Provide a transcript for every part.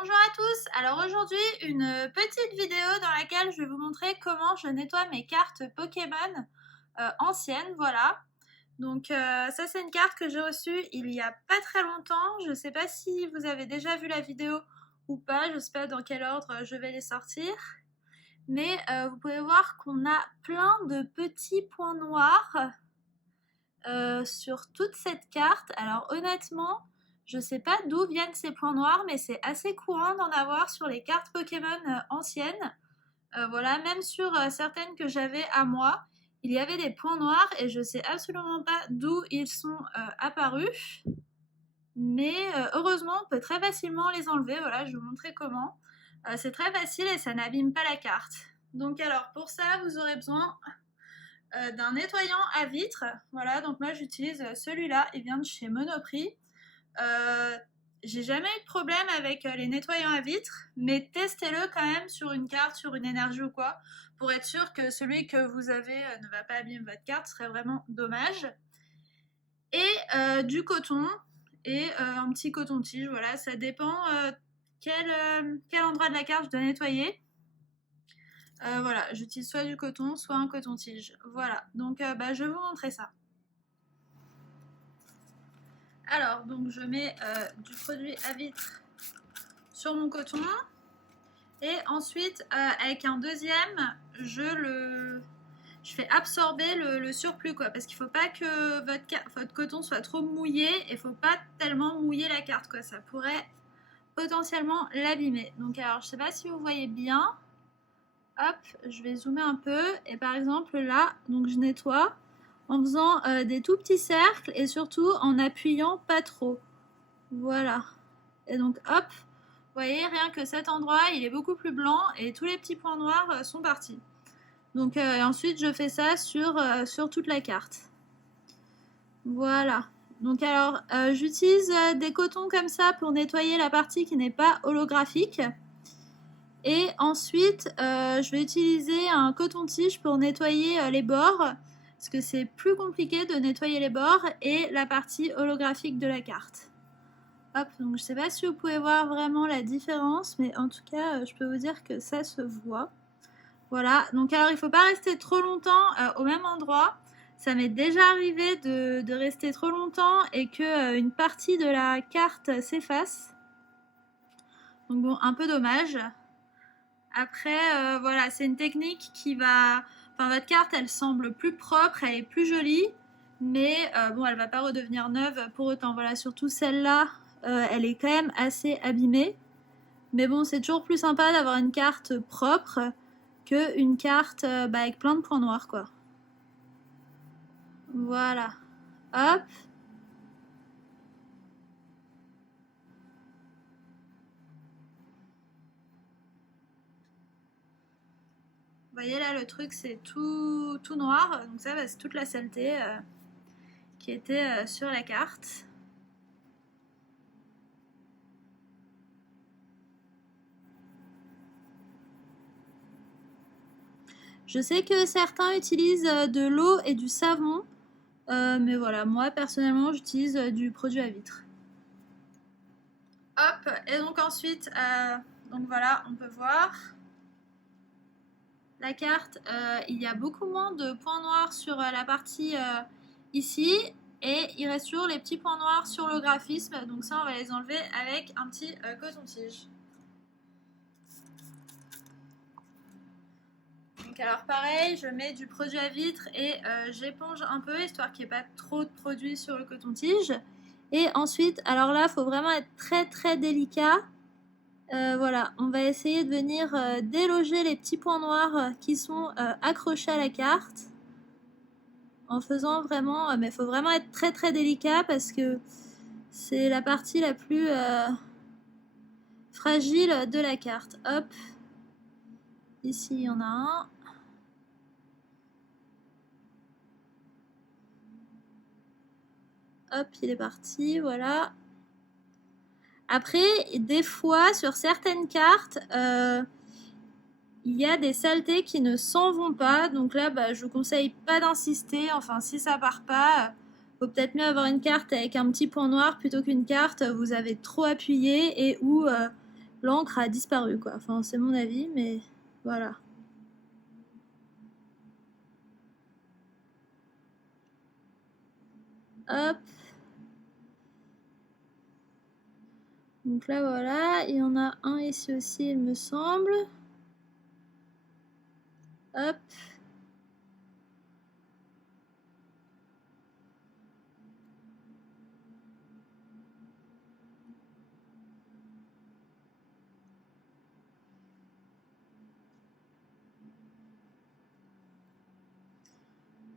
Bonjour à tous, alors aujourd'hui une petite vidéo dans laquelle je vais vous montrer comment je nettoie mes cartes Pokémon anciennes, voilà. Donc ça c'est une carte que j'ai reçue il y a pas très longtemps, je sais pas si vous avez déjà vu la vidéo ou pas, je sais pas dans quel ordre je vais les sortir. Mais vous pouvez voir qu'on a plein de petits points noirs sur toute cette carte. Alors honnêtement, je sais pas d'où viennent ces points noirs, mais c'est assez courant d'en avoir sur les cartes Pokémon anciennes. Voilà, même sur certaines que j'avais à moi, il y avait des points noirs et je sais absolument pas d'où ils sont apparus. Mais heureusement, on peut très facilement les enlever. Voilà, je vais vous montrer comment. C'est très facile et ça n'abîme pas la carte. Donc alors pour ça, vous aurez besoin d'un nettoyant à vitre. Voilà, donc moi j'utilise celui-là, il vient de chez Monoprix. J'ai jamais eu de problème avec les nettoyants à vitre, mais testez-le quand même sur une carte, sur une énergie ou quoi, pour être sûr que celui que vous avez ne va pas abîmer votre carte, ce serait vraiment dommage. Et du coton, et un petit coton-tige, voilà, ça dépend quel endroit de la carte je dois nettoyer. Voilà, j'utilise soit du coton, soit un coton-tige. Voilà, donc je vais vous montrer ça. Alors, donc je mets du produit à vitre sur mon coton. Et ensuite, avec un deuxième, je fais absorber le surplus, quoi. Parce qu'il ne faut pas que votre coton soit trop mouillé et il ne faut pas tellement mouiller la carte, quoi. Ça pourrait potentiellement l'abîmer. Donc, alors, je ne sais pas si vous voyez bien. Hop, je vais zoomer un peu. Et par exemple, là, donc je nettoie en faisant des tout petits cercles et surtout en appuyant pas trop. Voilà. Et donc, hop, vous voyez, rien que cet endroit, il est beaucoup plus blanc et tous les petits points noirs sont partis. Donc, ensuite, je fais ça sur toute la carte. Voilà. Donc, alors, j'utilise des cotons comme ça pour nettoyer la partie qui n'est pas holographique. Et ensuite, je vais utiliser un coton-tige pour nettoyer les bords, parce que c'est plus compliqué de nettoyer les bords et la partie holographique de la carte. Hop, donc je sais pas si vous pouvez voir vraiment la différence, mais en tout cas, je peux vous dire que ça se voit. Voilà, donc alors il ne faut pas rester trop longtemps au même endroit. Ça m'est déjà arrivé de rester trop longtemps et que une partie de la carte s'efface. Donc bon, un peu dommage. Après, voilà, c'est une technique qui va... Enfin, votre carte, elle semble plus propre, elle est plus jolie, mais bon, elle va pas redevenir neuve pour autant. Voilà, surtout celle-là, elle est quand même assez abîmée. Mais bon, c'est toujours plus sympa d'avoir une carte propre qu'une carte avec plein de points noirs, quoi. Voilà. Hop. Vous voyez là, le truc, c'est tout noir. Donc ça, c'est toute la saleté qui était sur la carte. Je sais que certains utilisent de l'eau et du savon, mais voilà, moi personnellement j'utilise du produit à vitre. Hop, et donc ensuite, donc voilà, on peut voir la carte, il y a beaucoup moins de points noirs sur la partie ici, et il reste toujours les petits points noirs sur le graphisme, donc ça on va les enlever avec un petit coton-tige. Donc alors pareil, je mets du produit à vitre et j'éponge un peu histoire qu'il n'y ait pas trop de produit sur le coton-tige. Et ensuite, alors là, il faut vraiment être très très délicat. Voilà, on va essayer de venir déloger les petits points noirs qui sont accrochés à la carte. En faisant vraiment, mais il faut vraiment être très très délicat parce que c'est la partie la plus fragile de la carte. Hop, ici il y en a un. Hop, il est parti, voilà. Après, des fois, sur certaines cartes, il y a des saletés qui ne s'en vont pas. Donc là, je vous conseille pas d'insister. Enfin, si ça part pas, faut peut-être mieux avoir une carte avec un petit point noir plutôt qu'une carte où vous avez trop appuyé et où l'encre a disparu quoi. Enfin, c'est mon avis, mais voilà. Hop. Donc là voilà, il y en a un ici aussi il me semble. Hop.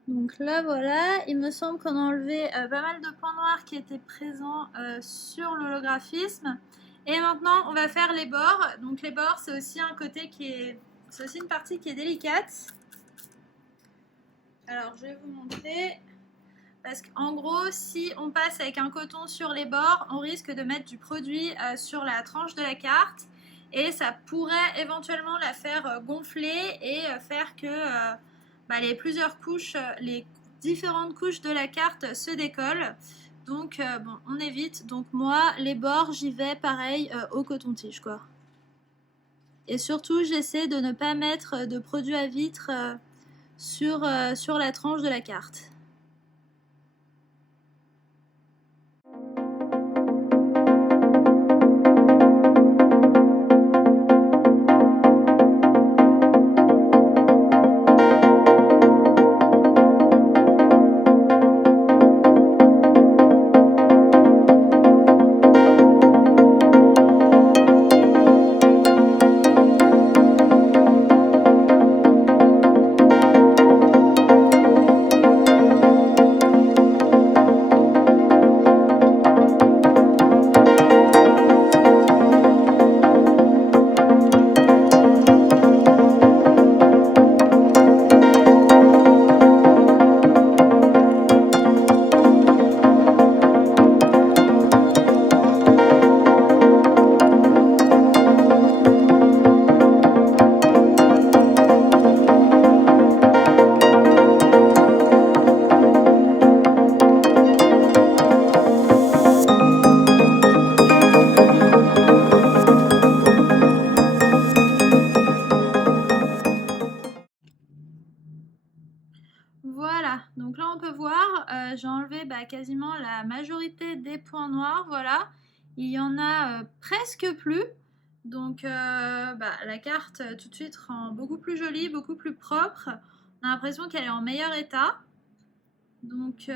Donc là voilà, il me semble qu'on a enlevé pas mal de points noirs qui étaient présents sur l'holographisme. Et maintenant on va faire les bords. Donc les bords c'est aussi un côté qui est... C'est aussi une partie qui est délicate. Alors je vais vous montrer. Parce qu'en gros, si on passe avec un coton sur les bords, on risque de mettre du produit sur la tranche de la carte. Et ça pourrait éventuellement la faire gonfler et faire que les plusieurs couches, les différentes couches de la carte se décollent. Donc bon, on évite. Donc moi, les bords, j'y vais pareil au coton-tige quoi. Et surtout, j'essaie de ne pas mettre de produit à vitre sur la tranche de la carte. Voilà, donc là on peut voir, j'ai enlevé quasiment la majorité des points noirs, voilà. Il y en a presque plus, donc la carte tout de suite rend beaucoup plus jolie, beaucoup plus propre. On a l'impression qu'elle est en meilleur état. Donc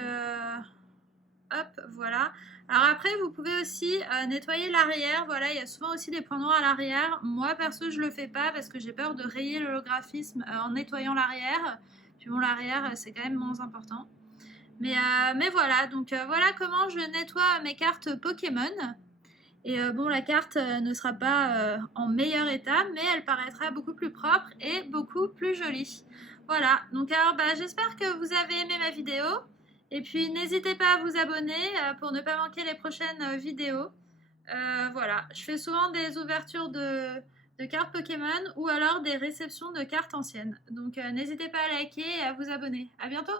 hop, voilà. Alors après, vous pouvez aussi nettoyer l'arrière. Voilà, il y a souvent aussi des points noirs à l'arrière. Moi, perso, je le fais pas parce que j'ai peur de rayer l'holographisme en nettoyant l'arrière. Puis bon, l'arrière, c'est quand même moins important. Mais voilà, donc voilà comment je nettoie mes cartes Pokémon. Et bon, la carte ne sera pas en meilleur état, mais elle paraîtra beaucoup plus propre et beaucoup plus jolie. Voilà, donc alors j'espère que vous avez aimé ma vidéo. Et puis n'hésitez pas à vous abonner pour ne pas manquer les prochaines vidéos. Voilà, je fais souvent des ouvertures de cartes Pokémon ou alors des réceptions de cartes anciennes. Donc n'hésitez pas à liker et à vous abonner. À bientôt!